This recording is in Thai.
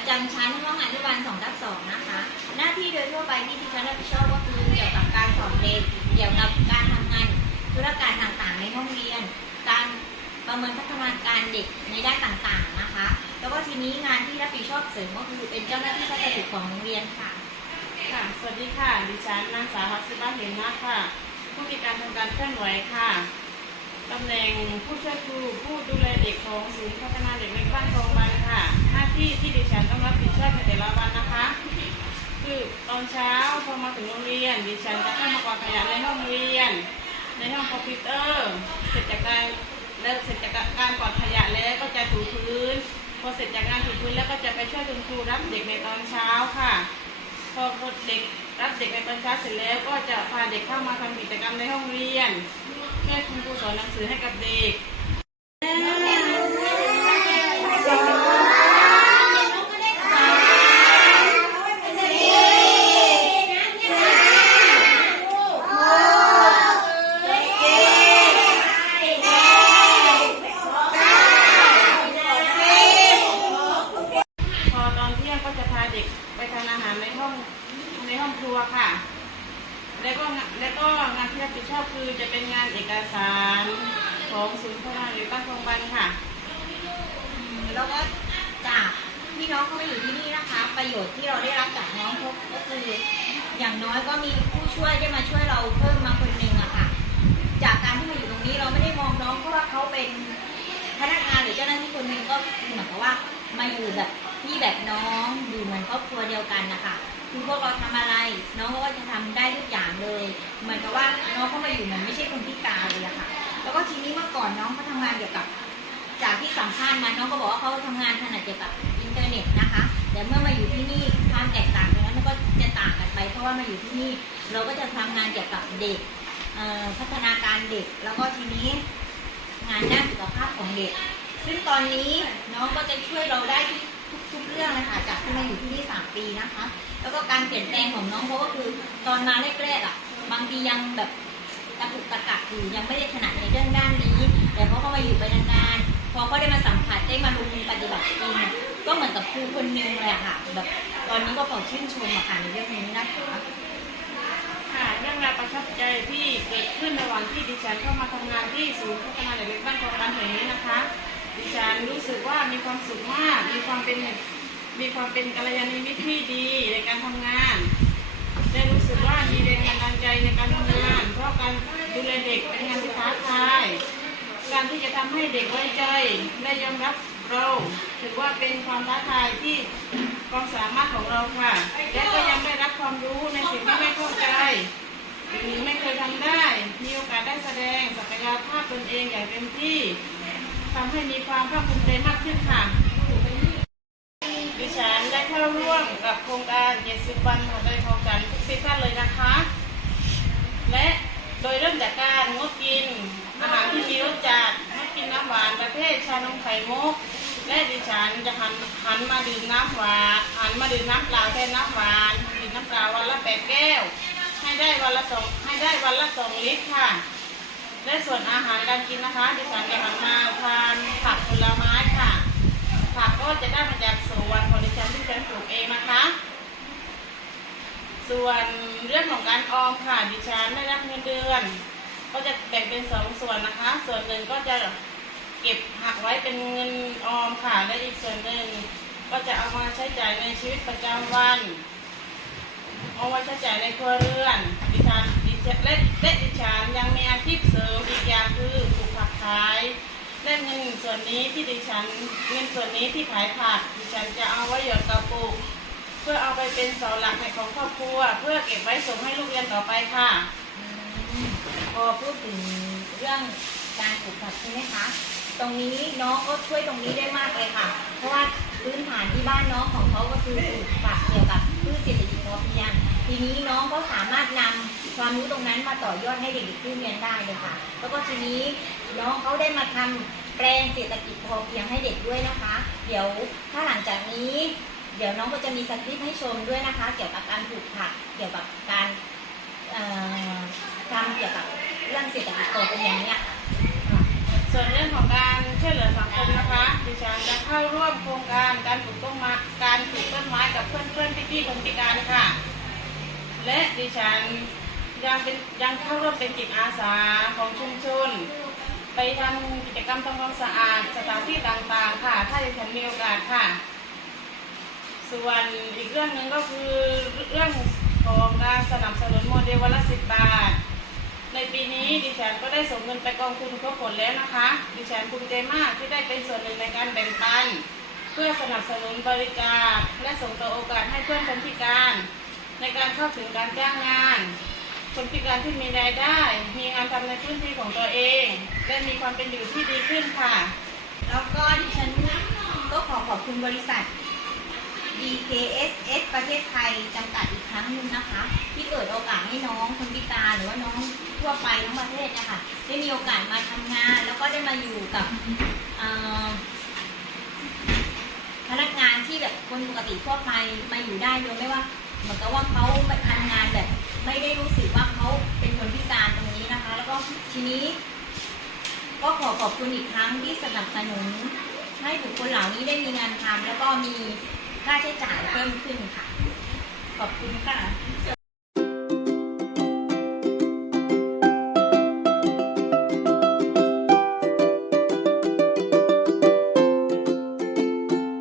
ประจำชั้นห้องอนุบาล2ทับ2นะคะ หน้าที่โดยทั่วไปที่ดิฉันรับผิดชอบก็คือเกี่ยวกับการสอนเด็กเกี่ยวกับการทำงานธุรการต่างๆ ในห้องเรียน การประเมินพัฒนาการเด็กในด้านต่างๆนะคะ แล้วก็ทีนี้งานที่รับผิดชอบเสริมก็คือเป็นเจ้าหน้าที่พัสดุของโรงเรียนค่ะค่ะ สวัสดีค่ะ ดิฉันนางสาวฮัสซิบ้าเห็นนาค่ะ ผู้มีการทำการเคลื่อนไหวค่ะ ตำแหน่งผู้ช่วยครูผู้ดูแลเด็กของศูนย์พัฒนาเด็กเล็กบ้านคลองบันค่ะ หน้าที่ที่ดิฉันต้องรับผิดชอบในแต่ละวันนะคะ คือตอนเช้าพอมาถึงโรงเรียน ดิฉันจะเข้ามากวาดขยะในห้องเรียน ในห้องคอมพิวเตอร์ เสร็จจากการแล้วเสร็จจากการกวาดขยะแล้วก็จะถูพื้น พอเสร็จจากงานถูพื้นแล้วก็จะไปช่วยคุณครูรับเด็กในตอนเช้าค่ะ พอเด็กรับเด็กไปประชาเสร็จแล้วก็จะพาเด็กเข้ามาทำกิจกรรมในห้องเรียนช่วยคุณครูสอนหนังสือให้กับเด็ก พอตอนเที่ยงก็จะพาเด็กไปทานอาหารในห้องในห้องค รัวค่ะ แล้วก็งานแล้วก็งานที่รับผิดชอบคือจะเป็นงานเอกสารของศูนย์พัฒนาเด็กบ้านคลองบันค่ะ แล้วก็จากที่น้องเขามาอยู่ที่นี่นะคะ ประโยชน์ที่เราได้รับจากน้องเขาก็คืออย่างน้อยก็มีผู้ช่วยได้มาช่วยเราเพิ่มมาคนหนึ่งอะค่ะ จากการที่มาอยู่ตรงนี้เราไม่ได้มองน้องเพราะว่าเขาเป็นพนักงานหรือเจ้าหน้าที่คนหนึ่งก็เหมือนกับว่ามาอยู่แบบพี่แบบน้องอยู่เหมือนครอบครัวเดียวกันนะคะ คือพวกเราทำอะไร น้องเขาก็จะทำได้ทุกอย่างเลย เหมือนกับว่าน้องเขามาอยู่เหมือนไม่ใช่คนพิการเลยอะค่ะ แล้วก็ทีนี้เมื่อก่อนน้องเขาทำงานเกี่ยวกับ จากที่สัมภาษณ์มาน้องก็บอกว่าเขาทำงานถนัดเกี่ยวกับอินเทอร์เน็ตนะคะแต่เมื่อมาอยู่ที่นี่ความแตกต่างตรงนั้นก็จะต่างกันไป เพราะว่ามาอยู่ที่นี่เราก็จะทำงานเกี่ยวกับเด็กพัฒนาการเด็กแล้วก็ทีนี้ งานด้านสุขภาพของเด็ก ซึ่งตอนนี้น้องก็จะช่วยเราได้ทุก ทุกๆเรื่องนะคะจากที่มาอยู่ที่นี่สามปีนะคะ แล้วก็การเปลี่ยนแปลงของน้องเขาก็คือตอนมาแรกๆอะบางทียังแบบกระตุกกระกักอยู่ยังไม่ได้ถนัดในเรื่องด้านนี้ แต่พอเขามาอยู่ไปนานๆพอเขาได้มาสัมผัสได้มาลงมือปฏิบัติจริงก็เหมือนกับครูคนหนึงเลยอะค่ะ แบบตอนนี้ก็ขอชื่นชมอะค่ะในเรื่องนี้นะคะค่ะเรื่องราวประทับใจที่เกิดขึ้นระหว่างที่ดิฉันเข้ามาทำงานที่ศูนย์พัฒนาเด็กบ้านคลองบันแห่งนี้นะคะ ดิฉัน รู้สึกว่ามีความสุขมาก มีความเป็นมีความเป็นกัลยาณมิตรที่ดีในการทำงาน ได้รู้สึกว่ามีแรงบันดาลใจในการทำงาน เพราะการดูแลเด็กเป็นงานที่ท้าทาย การที่จะทำให้เด็กไว้ใจและยอมรับเราถือว่าเป็นความท้าทายที่ความสามารถของเราค่ะ และก็ยังได้รับความรู้ในสิ่งที่ไม่เข้าใจหรือไม่เคยทำได้ มีโอกาสได้แสดงศักยภาพตนเองอย่างเต็มที่ ทำให้มีความภาคภูมิใจมากขึ้นค่ะ ดิฉันได้เข้าร่วมกับโครงการ 70 วันของโดยโครงการทุกซีซั่นเลยนะคะ และโดยเริ่มจากการงดกิน อาหารที่มีรสจัดงดกินน้ำหวานประเภทชานมไข่มุก และดิฉันจะหันหันมาดื่มน้ำหวานหันมาดื่มน้ำเปล่าแทนน้ำหวานดื่มน้ำเปล่าวันละแปดแก้ว ให้ได้วันละสองให้ได้วันละสองลิตรค่ะ และส่วนอาหารการกินนะคะ ดิฉันจะหันมาทานผักผลไม้ค่ะ ผักก็จะได้มาจากสวนของดิฉันที่ฉันปลูกเองนะคะ ส่วนเรื่องของการออมค่ะ ดิฉันได้รับเงินเดือน ก็จะแบ่งเป็นสองส่วนนะคะ ส่วนหนึ่งก็จะเก็บหักไว้เป็นเงินออมค่ะ และอีกส่วนหนึ่งก็จะเอามาใช้จ่ายในชีวิตประจำวัน เอาไว้ใช้จ่ายในครัวเรือนดิฉันดิฉัน และและดิฉันยังมีอาชีพเสริมอีกอย่างคือปลูกผักขายและเงินส่วนนี้ที่ดิฉันเงินส่วนนี้ที่ขายผักดิฉันจะเอาไว้หยอดกระปุกเพื่อเอาไปเป็นเสาหลักในของครอบครัว เพื่อเก็บไว้ส่งให้ลูกเรียนต่อไปค่ะ พอพูดถึงเรื่องการปลูกผักใช่ไหมคะ ตรงนี้น้องก็ช่วยตรงนี้ได้มากเลยค่ะ เพราะว่าพื้นฐานที่บ้านน้องของเขาก็คือปลูกผักเกี่ยวกับพืชเศรษฐกิจพอเพียง ทีนี้น้องก็สามารถนำ ความรู้ตรงนั้นมาต่อยอดให้เด็กๆที่เรียนได้เลยค่ะ แล้วก็ทีนี้น้องเขาได้มาทำแปลงเศรษฐกิจพอเพียงให้เด็กด้วยนะคะ เดี๋ยวถ้าหลังจากนี้ เดี๋ยวน้องก็จะมีสคริปต์ให้ชมด้วยนะคะ เกี่ยวกับการปลูกผักเกี่ยวกับการทำเกี่ยวกับเรื่องเศรษฐกิจพอเพียงเนี่ยส่วนเรื่องของการช่วยเหลือสังคมนะคะดิฉันจะเข้าร่วมโครงการการปลูกต้นไม้การปลูกต้นไม้กับเพื่อนๆพี่ๆคนพิการค่ะ และดิฉัน ยังเป็นยังเข้าร่วมเป็นจิตอาสาของชุมชน ไปทำกิจกรรมทำความสะอาดสถานที่ต่างๆค่ะ ถ้าดิฉันมีโอกาสค่ะ ส่วนอีกเรื่องหนึ่งก็คือเรื่องของการสนับสนุนโมเดลวันละสิบบาท ในปีนี้ดิฉันก็ได้ส่งเงินไปกองทุนครบผลแล้วนะคะ ดิฉันภูมิใจมากที่ได้เป็นส่วนหนึ่งในการแบ่งปัน เพื่อสนับสนุนบริการ และส่งต่อโอกาสให้เพื่อนคนพิการ ในการเข้าถึงการจ้างงาน คนพิการที่มีรายได้ มีงานทำในพื้นที่ของตัวเอง และมีความเป็นอยู่ที่ดีขึ้นค่ะ แล้วก็ดิฉันก็ขอขอบคุณบริษัท DKSS ประเทศไทยจำกัดอีกครั้งหนึ่งนะคะ ที่เปิดโอกาสให้น้องคนพิการหรือว่าน้องทั่วไปทั้งประเทศนะคะได้มีโอกาสมาทำงาน แล้วก็ได้มาอยู่กับพนักงานที่แบบคนปกติทั่วไปมาอยู่ได้โดยไม่ว่า เหมือนกับว่าเขา ทีนี้ ก็ขอขอบคุณอีกครั้งที่สนับสนุนให้บุคคลเหล่านี้ได้มีงานทำแล้วก็มีค่าใช้จ่ายเพิ่มขึ้นค่ะ ขอบคุณค่ะ